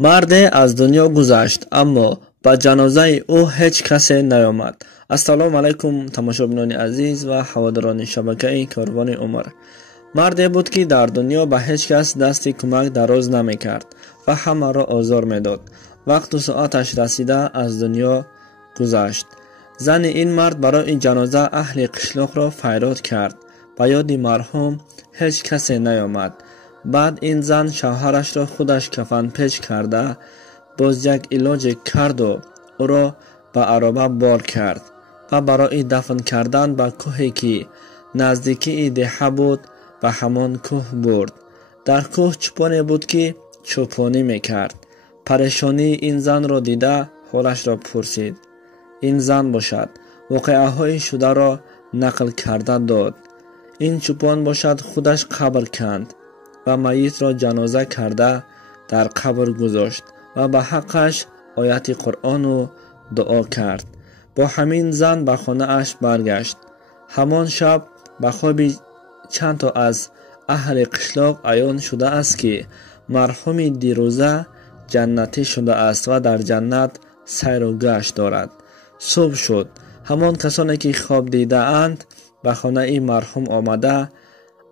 مرد از دنیا گذشت اما به جنازه او هیچ کسی نیامد. السلام علیکم تماشابینان عزیز و هواداران شبکه کاروان عمر. مردی بود که در دنیا به هیچ کس دستی کمک دراز نمی کرد و همه را آزار می داد. وقت و ساعتش رسیده از دنیا گذشت. زن این مرد برای جنازه اهل قشلاق را فریاد کرد. به یاد مرحوم هیچ کسی نیامد. بعد این زن شوهرش را خودش کفن پیچ کرده باز یک علاج کرد و او را به عربه بار کرد و برای دفن کردن به کوهی که نزدیکی دهه بود به همان کوه برد. در کوه چوپانی بود که چوپانی میکرد. پریشانی این زن را دیده حالش را پرسید. این زن باشد واقعه های شده را نقل کرده داد. این چوپان باشد خودش قبر کند و میت را جنازه کرده در قبر گذاشت و به حقش آیت قرآن و دعا کرد. با همین زن به خانه اش برگشت. همان شب به خواب چند تا از اهل قشلاق عیان شده است که مرحوم دیروزه جنتی شده است و در جنت سیر و گشت دارد. صبح شد. همان کسانی که خواب دیده اند به خانه ای مرحوم آمده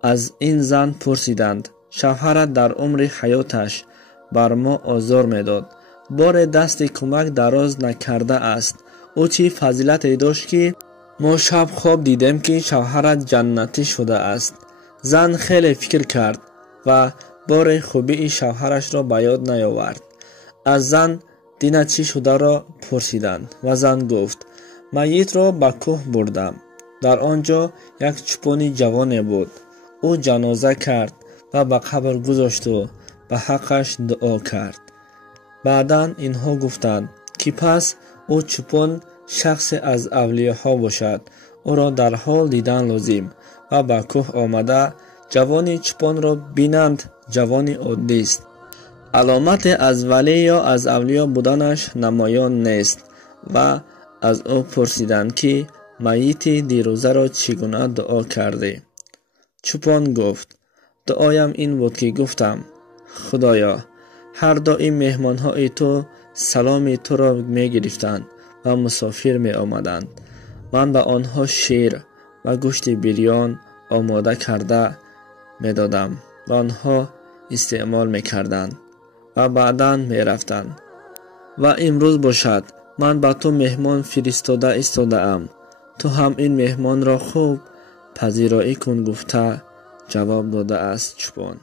از این زن پرسیدند شوهرت در عمر حیاتش بر ما آزار میداد، بار دست کمک دراز نکرده است. او چی فضیلتی داشت که ما شب خواب دیدیم که شوهرت جنتی شده است؟ زن خیلی فکر کرد و بار خوبی شوهرش را به یاد نیاورد. از زن دینه چی شده را پرسیدند و زن گفت میت را به کوه بردم. در آنجا یک چوپانی جوانی بود. او جنازه کرد و به قبر گذاشت و به حقش دعا کرد. بعداً اینها گفتند که پس او چوپان شخص از اولیاءها باشد. او را در حال دیدن لازم و به کوه آمده جوانی چوپان را بینند جوانی عادی است. علامت از ولی یا از اولیاء بودنش نمایان نیست و از او پرسیدند که میت دیروزه را چگونه دعا کرده؟ چوپان گفت دعایم این بود که گفتم خدایا هر دائم مهمان های تو سلام تو را می گرفتند و مسافر می آمدند. من به آنها شیر و گوشت بریان آماده کرده می دادم و آنها استعمال می کردند و بعداً می رفتند. و امروز باشد من به تو مهمان فرستاده ایستاده ام، تو هم این مهمان را خوب پذیرایی کن گفته جواب داده است چوپان.